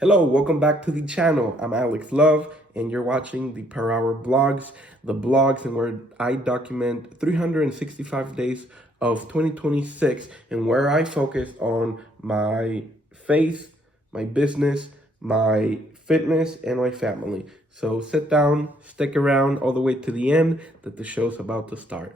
Hello, welcome back to the channel. I'm Alex Love, and you're watching the Per Hour Blogs, the blogs in where I document 365 days of 2026 and where I focus on my faith, my business, my fitness, and my family. So sit down, stick around all the way to the end that the show's about to start.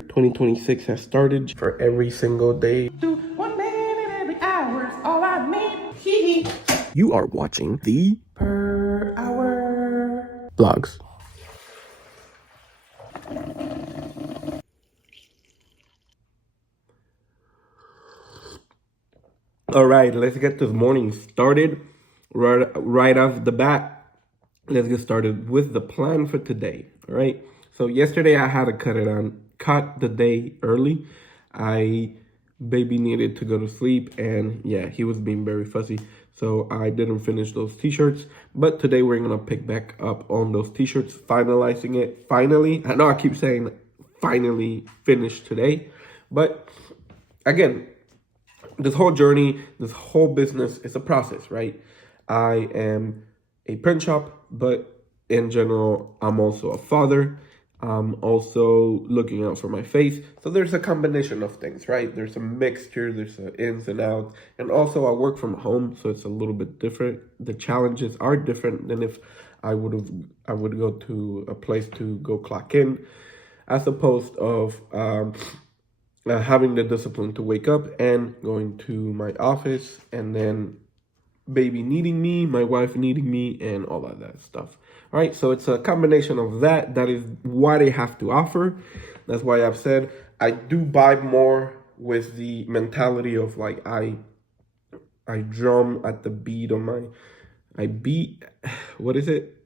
2026 has started for every single day. 1 minute every hour is all I need. You are watching the Per Hour Blogs. All right, let's get this morning started. Right off the bat, let's get started with the plan for today. All right. So yesterday I had to cut the day early. Baby needed to go to sleep, and yeah, he was being very fussy. So I didn't finish those t-shirts, but today we're gonna pick back up on those t-shirts, finalizing it. Finally, I know I keep saying finally finished today, but again, this whole journey, this whole business is a process, right? I am a print shop, but in general, I'm also a father. I'm also looking out for my faith. So there's a combination of things, right? There's a mixture, there's ins and outs. And also I work from home, so it's a little bit different. The challenges are different than if I would go to a place to go clock in, as opposed of having the discipline to wake up and going to my office, and then baby needing me, my wife needing me, and all of that stuff. All right, so it's a combination of that. That is what I have to offer. That's why I've said I do vibe more with the mentality of like I drum at the beat on my, I beat, what is it?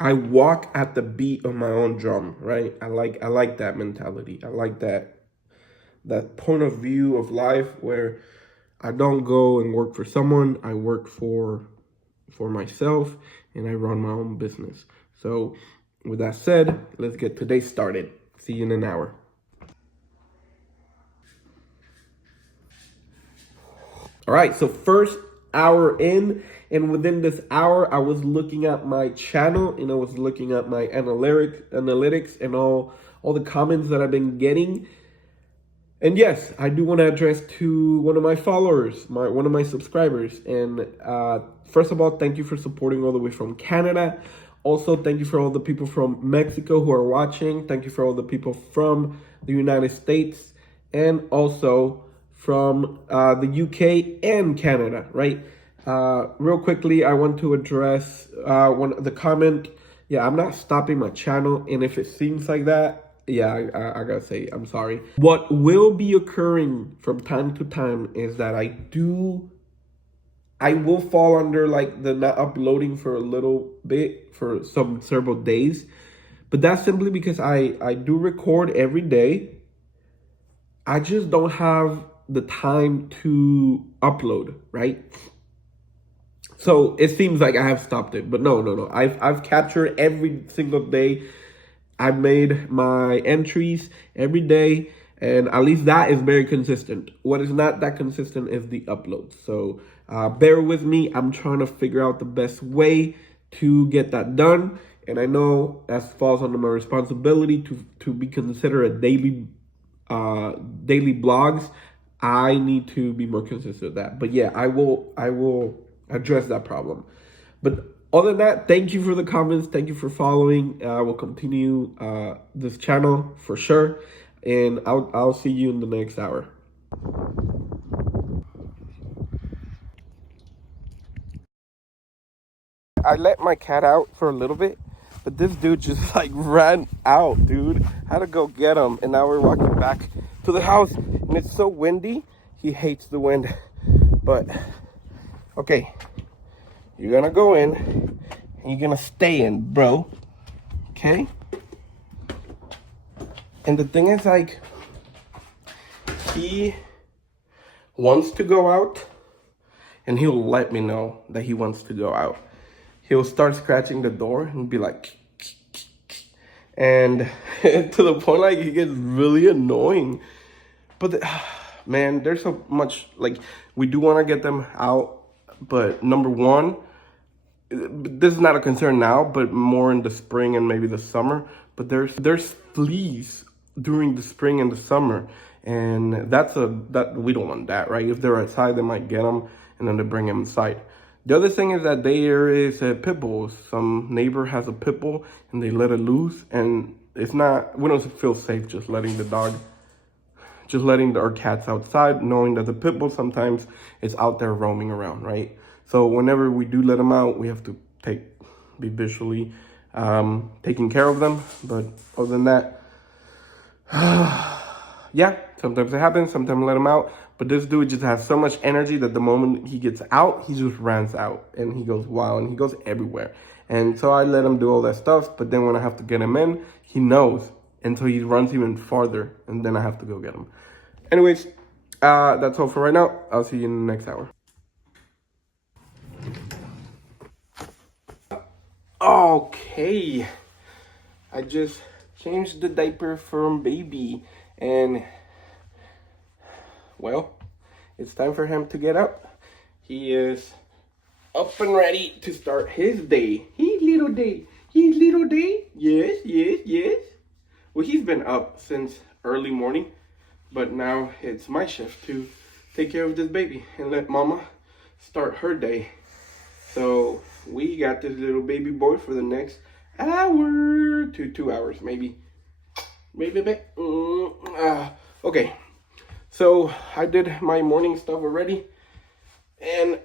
I walk at the beat of my own drum, right? I like that mentality. I like that point of view of life where I don't go and work for someone. I work for myself, and I run my own business. So with that said, let's get today started. See you in an hour. All right, so first hour in, and within this hour, I was looking at my channel, and I was looking at my analytics and all the comments that I've been getting. And yes, I do want to address to one of my followers, one of my subscribers. And first of all, thank you for supporting all the way from Canada. Also, thank you for all the people from Mexico who are watching. Thank you for all the people from the United States, and also from the UK and Canada, right? Real quickly, I want to address the comment. Yeah, I'm not stopping my channel, and if it seems like that, yeah, I gotta say, I'm sorry. What will be occurring from time to time is that I will fall under like the not uploading for a little bit for some several days, but that's simply because I do record every day. I just don't have the time to upload, right? So it seems like I have stopped it, but no. I've captured every single day. I've made my entries every day, and at least that is very consistent. What is not that consistent is the uploads. So bear with me. I'm trying to figure out the best way to get that done. And I know that falls under my responsibility to be considered a daily blogs. I need to be more consistent with that. But yeah, I will address that problem. But other than that, thank you for the comments. Thank you for following. We'll continue this channel for sure. And I'll see you in the next hour. I let my cat out for a little bit, but this dude just like ran out, dude. I had to go get him, and now we're walking back to the house, and it's so windy. He hates the wind, but okay. You're gonna go in, and you're gonna stay in, bro. Okay? And the thing is, like, he wants to go out, and he'll let me know that he wants to go out. He'll start scratching the door and be like, and to the point, like, he gets really annoying. But man, there's so much, like, we do want to get them out, but number one, this is not a concern now, but more in the spring and maybe the summer. But there's fleas during the spring and the summer, and that we don't want that, right? If they're outside, they might get them, and then they bring them inside. The other thing is that there is a pit bull. Some neighbor has a pit bull, and they let it loose, and it's not. We don't feel safe just letting our cats outside, knowing that the pit bull sometimes is out there roaming around, right? So whenever we do let them out, we have to be visually taking care of them. But other than that, yeah, sometimes it happens. Sometimes I let him out. But this dude just has so much energy that the moment he gets out, he just runs out and he goes wild and he goes everywhere. And so I let him do all that stuff. But then when I have to get him in, he knows. And so he runs even farther, and then I have to go get him. Anyways, that's all for right now. I'll see you in the next hour. Okay, I just changed the diaper from baby, and well, it's time for him to get up. He is up and ready to start his day. His little day. Yes, yes, yes. Well, he's been up since early morning, but now it's my shift to take care of this baby and let mama start her day. So we got this little baby boy for the next hour to 2 hours, maybe. Okay, so I did my morning stuff already, and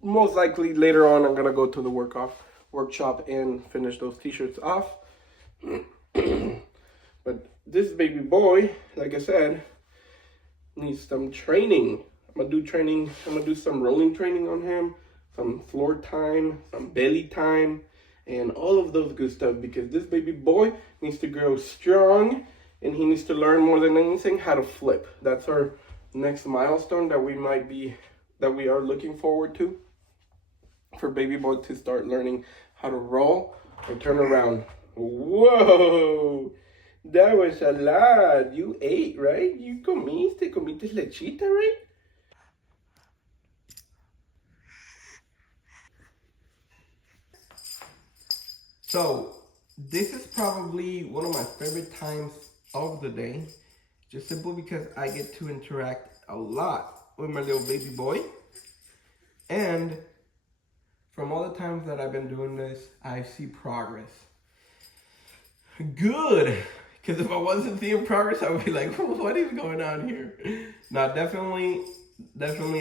most likely later on I'm gonna go to the workshop and finish those t-shirts off. But this baby boy, like I said, needs some training. I'm gonna do some rolling training on him, some floor time, some belly time, and all of those good stuff, because this baby boy needs to grow strong, and he needs to learn more than anything how to flip. That's our next milestone that we are looking forward to, for baby boy to start learning how to roll or turn around. Whoa, that was a lot. You ate, right? You comiste lechita, right? So this is probably one of my favorite times of the day, just simply because I get to interact a lot with my little baby boy. And from all the times that I've been doing this, I see progress. Good, because if I wasn't seeing progress, I would be like, what is going on here? Now, definitely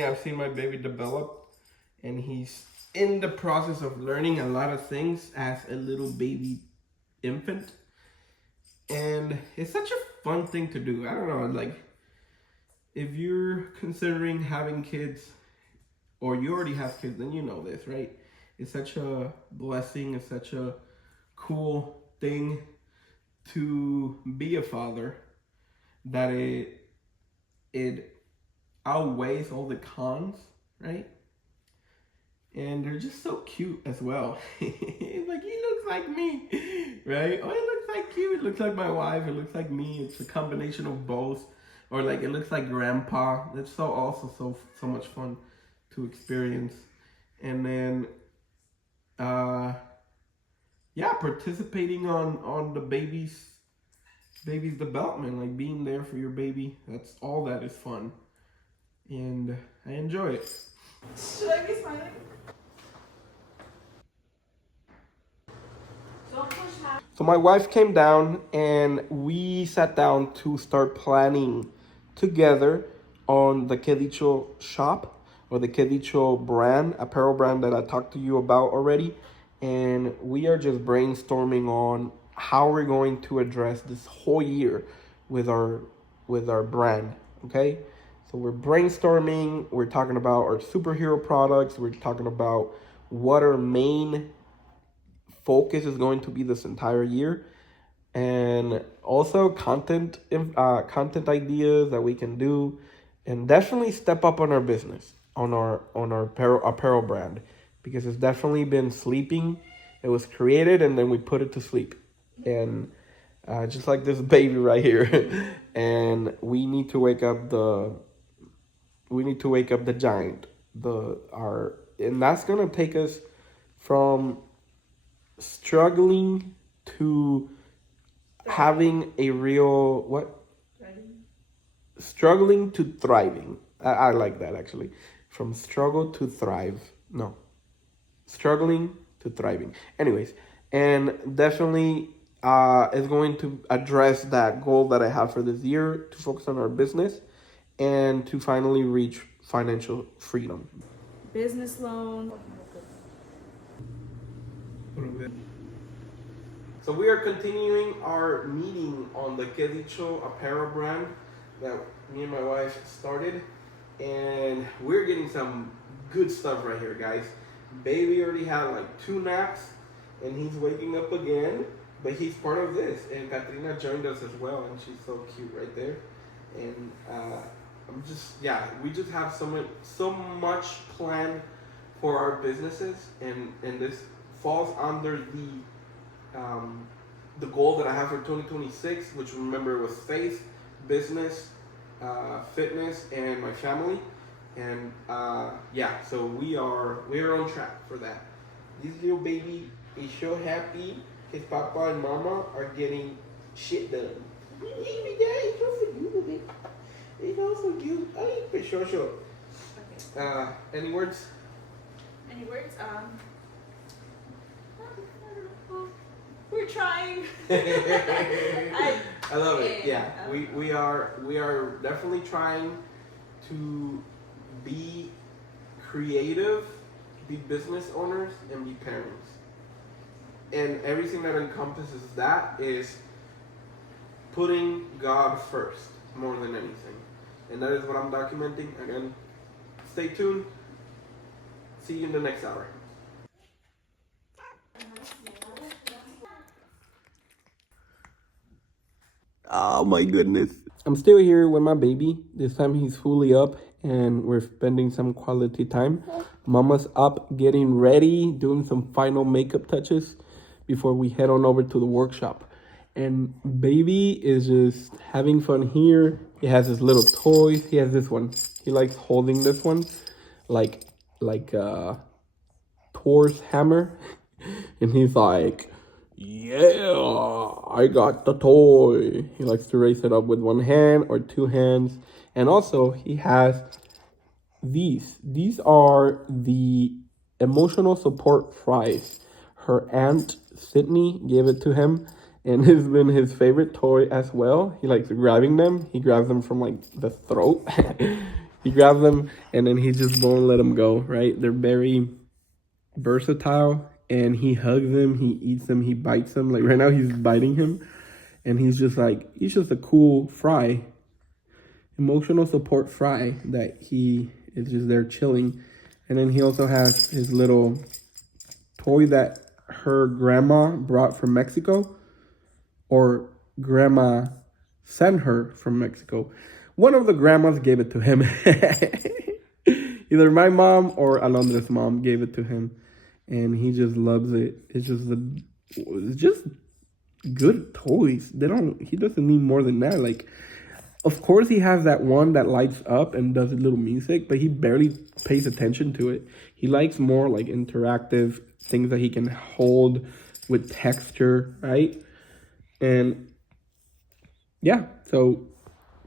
I've seen my baby develop, and he's in the process of learning a lot of things as a little baby infant. And it's such a fun thing to do. I don't know, like, if you're considering having kids, or you already have kids, then you know this, right? It's such a blessing, it's such a cool thing to be a father, that it outweighs all the cons, right? And they're just so cute as well. It's like, he looks like me, right? Oh, it looks like you, it looks like my wife, it looks like me. It's a combination of both. Or like, it looks like grandpa. It's so much fun to experience. And then yeah, participating on the baby's development, like being there for your baby. That's all that is fun, and I enjoy it. Should I be smiling? So my wife came down and we sat down to start planning together on the Quedicho shop, or the Quedicho brand, apparel brand that I talked to you about already. And we are just brainstorming on how we're going to address this whole year with our brand, okay? So we're brainstorming, we're talking about our superhero products, we're talking about what our main focus is going to be this entire year, and also content ideas that we can do, and definitely step up on our business, on our apparel brand, because it's definitely been sleeping. It was created and then we put it to sleep, and just like this baby right here. and we need to wake up the giant, and that's gonna take us from struggling to having a real what? Struggling to thriving. I like that actually. From struggle to thrive. No. Struggling to thriving. Anyways, and definitely is going to address that goal that I have for this year to focus on our business and to finally reach financial freedom. Business loan. So we are continuing our meeting on the Que Dicho apparel brand that me and my wife started, and we're getting some good stuff right here, guys. Baby already had like 2 naps, and he's waking up again, but he's part of this. And Katrina joined us as well, and she's so cute right there. And we just have so much planned for our businesses, and this falls under the goal that I have for 2026, which remember was faith, business, fitness, and my family. And so we are on track for that. This little baby is so happy. His papa and mama are getting shit done. It's all for you. Sure. Okay. Any words? Any words? We're trying. I love it. Yeah, we are definitely trying to be creative, be business owners, and be parents. And everything that encompasses that is putting God first more than anything. And that is what I'm documenting. Again, stay tuned. See you in the next hour. Oh my goodness. I'm still here with my baby. This time he's fully up and we're spending some quality time. Mama's up getting ready, doing some final makeup touches before we head on over to the workshop. And baby is just having fun here. He has his little toys. He has this one. He likes holding this one like Thor's hammer. And he's like, yeah, I got the toy. He likes to raise it up with one hand or 2 hands. And also he has these. These are the emotional support fries. Her aunt Sydney gave it to him, and it's been his favorite toy as well. He likes grabbing them. He grabs them from like the throat. He grabs them and then he just won't let them go, right? They're very versatile, and he hugs them, he eats them, he bites them. Like right now he's biting him, and he's just a cool fry, emotional support fry that he is just there chilling. And then he also has his little toy that her grandma brought from Mexico, or grandma sent her from Mexico. One of the grandmas gave it to him. Either my mom or Alondra's mom gave it to him, and he just loves it. It's just good toys. He doesn't need more than that. Like, of course he has that one that lights up and does a little music, but he barely pays attention to it. He likes more like interactive things that he can hold with texture, right? And yeah, so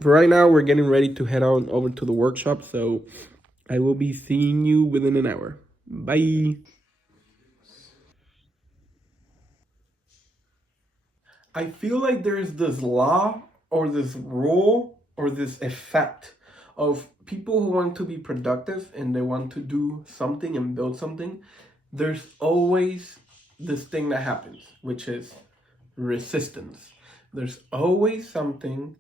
for right now, we're getting ready to head on over to the workshop. So I will be seeing you within an hour. Bye. I feel like there is this law or this rule or this effect of people who want to be productive and they want to do something and build something. There's always this thing that happens, which is resistance. There's always something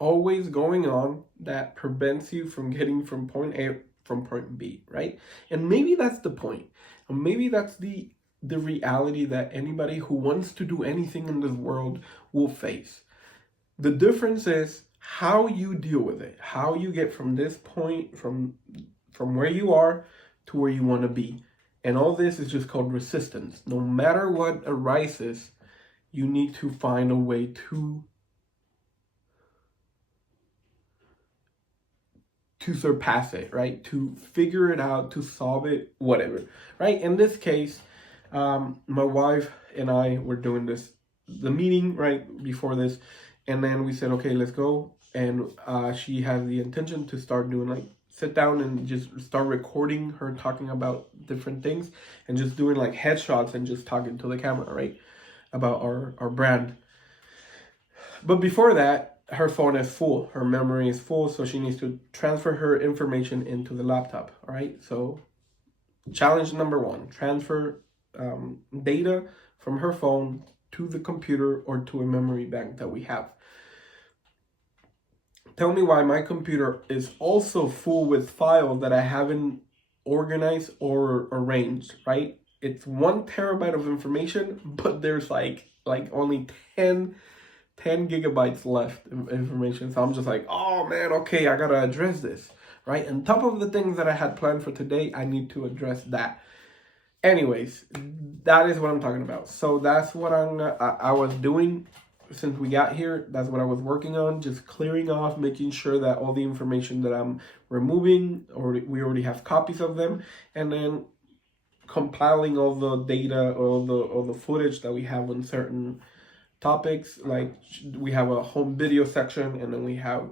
always going on that prevents you from getting from point A from point B, right? And maybe that's the point. And maybe that's the reality that anybody who wants to do anything in this world will face. The difference is how you deal with it, how you get from this point, from where you are to where you want to be. And all this is just called resistance. No matter what arises, you need to find a way to to surpass it, right? To figure it out, to solve it, whatever, right? In this case, my wife and I were doing the meeting right before this, and then we said, okay, let's go. And she has the intention to start doing like sit down and just start recording her talking about different things and just doing like headshots and just talking to the camera, right? About our brand. But before that, her phone is full, her memory is full, so she needs to transfer her information into the laptop. All right, so challenge number 1, transfer data from her phone to the computer or to a memory bank that we have. Tell me why my computer is also full with files that I haven't organized or arranged, right? It's 1 terabyte of information, but there's like only 10 gigabytes left of information. So I'm just like, oh man, okay, I gotta address this, right? On top of the things that I had planned for today, I need to address that. Anyways, that is what I'm talking about. So that's what I was doing since we got here. That's what I was working on, just clearing off, making sure that all the information that I'm removing, or we already have copies of them, and then compiling all the data or all the footage that we have on certain topics. Like we have a home video section, and then we have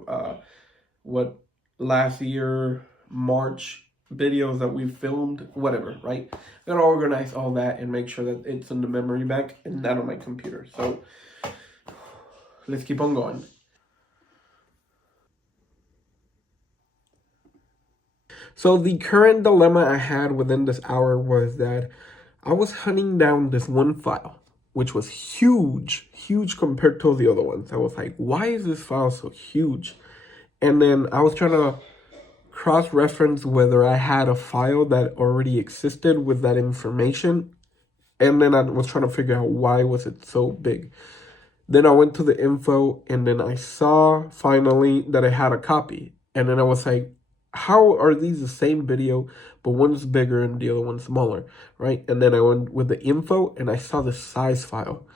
what last year March videos that we filmed, whatever, right? I gotta organize all that and make sure that it's in the memory bank and not on my computer. So let's keep on going. So the current dilemma I had within this hour was that I was hunting down this one file, which was huge compared to the other ones. I was like, why is this file so huge? And then I was trying to cross-reference whether I had a file that already existed with that information. And then I was trying to figure out why was it so big. Then I went to the info, and then I saw finally that I had a copy. And then I was like, how are these the same video, but one's bigger and the other one's smaller, right? And then I went with the info, and I saw the size file.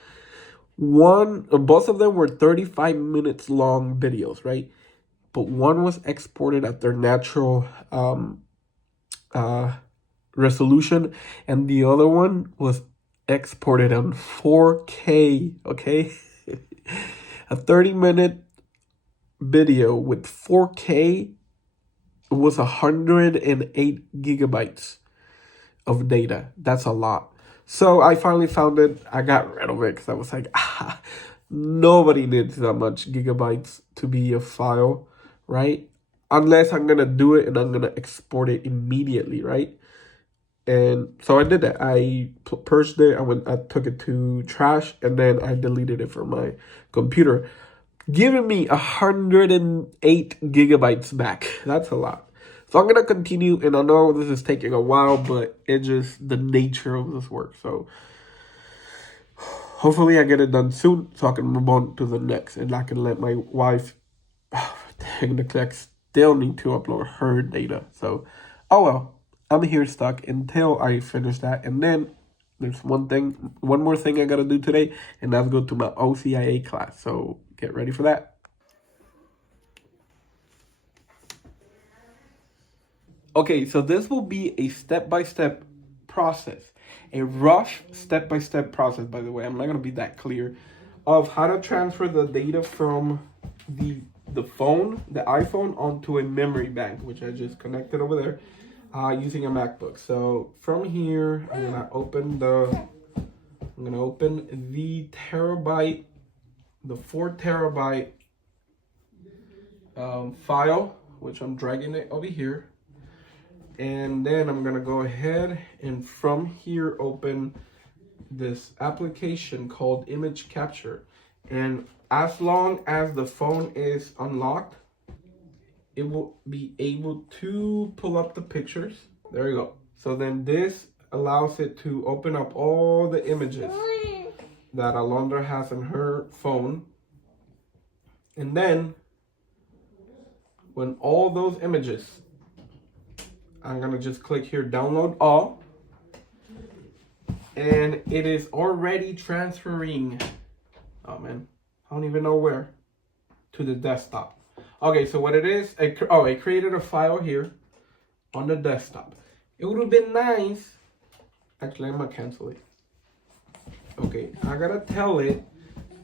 Both of them were 35 minutes long videos, right? But one was exported at their natural resolution, and the other one was exported on 4K, okay? A 30-minute video with 4K was 108 gigabytes of data. That's a lot. So I finally found it. I got rid of it because I was like, nobody needs that much gigabytes to be a file, right? Unless I'm going to do it and I'm going to export it immediately, right? And so I did that. I purged it. I took it to trash, and then I deleted it from my computer, giving me 108 gigabytes back. That's a lot. So I'm going to continue, and I know this is taking a while, but it's just the nature of this work. So hopefully I get it done soon so I can move on to the next, and I can let my wife, dang, the clock, still need to upload her data. So, oh well. I'm here stuck until I finish that, and then there's one more thing I gotta do today, and that's go to my OCIA class. So get ready for that. Okay, so this will be a step-by-step process, a rough step-by-step process. By the way, I'm not gonna be that clear of how to transfer the data from the phone, the iPhone, onto a memory bank, which I just connected over there. Using a MacBook. So from here, I'm gonna open the terabyte, the 4 terabyte file, which I'm dragging it over here, and then I'm gonna go ahead and from here open this application called Image Capture, and as long as the phone is unlocked, it will be able to pull up the pictures. There you go. So then this allows it to open up all the images that Alondra has on her phone. And then when all those images, I'm gonna just click here, download all. And it is already transferring, oh man, I don't even know where, to the desktop. Okay, so what it is, it created a file here on the desktop. It would have been nice. Actually, I'm gonna cancel it. Okay, I gotta tell it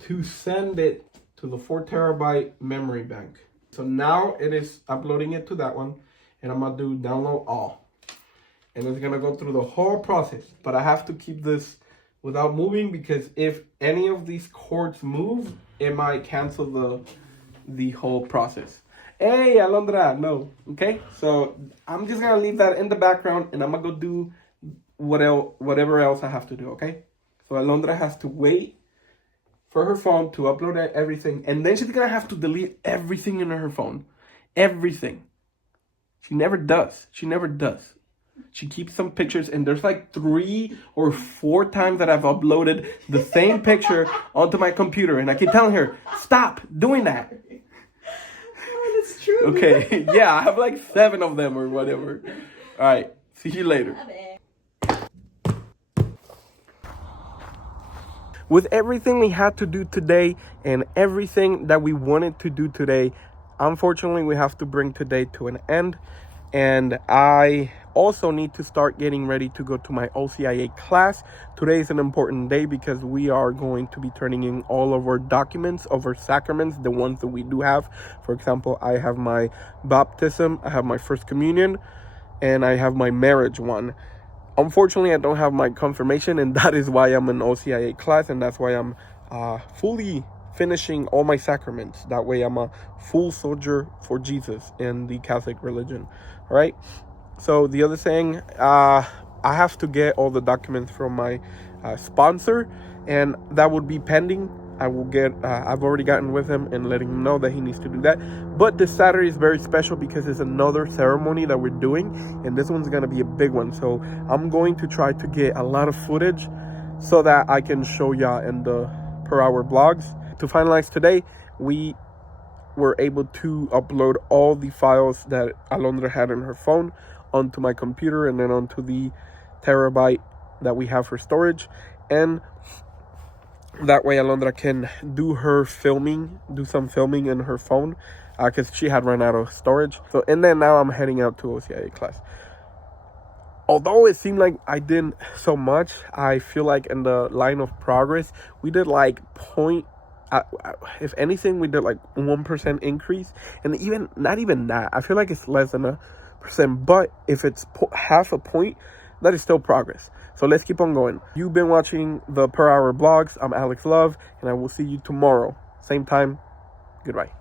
to send it to the 4 terabyte memory bank. So now it is uploading it to that one, and I'm gonna do download all. And it's gonna go through the whole process, but I have to keep this without moving because if any of these cords move, it might cancel the whole process. Hey, Alondra, no, okay? So I'm just gonna leave that in the background, and I'm gonna go do whatever else I have to do, okay? So Alondra has to wait for her phone to upload everything, and then she's gonna have to delete everything in her phone. Everything. She never does. She keeps some pictures, and there's like 3 or 4 times that I've uploaded the same picture onto my computer, and I keep telling her, stop doing that. Oh, that's true. Okay, yeah, I have like 7 of them or whatever. All right, see you later. With everything we had to do today and everything that we wanted to do today, unfortunately, we have to bring today to an end. And I also need to start getting ready to go to my OCIA class. Today is an important day because we are going to be turning in all of our documents of our sacraments, the ones that we do have. For example, I have my baptism, I have my first communion, and I have my marriage one. Unfortunately, I don't have my confirmation, and that is why I'm in OCIA class, and that's why I'm fully finishing all my sacraments. That way I'm a full soldier for Jesus in the Catholic religion. All right. So the other thing, I have to get all the documents from my sponsor, and that would be pending. I will get, I've already gotten with him and letting him know that he needs to do that. But this Saturday is very special because it's another ceremony that we're doing, and this one's going to be a big one. So I'm going to try to get a lot of footage so that I can show y'all in the per hour blogs. To finalize today, we were able to upload all the files that Alondra had in her phone onto my computer and then onto the terabyte that we have for storage. And that way Alondra can do some filming in her phone because she had run out of storage. So, and then now I'm heading out to OCIA class. Although it seemed like I didn't so much, I feel like in the line of progress, we did like if anything, we did like 1% increase. And even, not even that, I feel like it's less than 1%. But if it's half a point, that is still progress. So let's keep on going. You've been watching the Per Hour Blogs. I'm Aleexx Love, and I will see you tomorrow. Same time. Goodbye.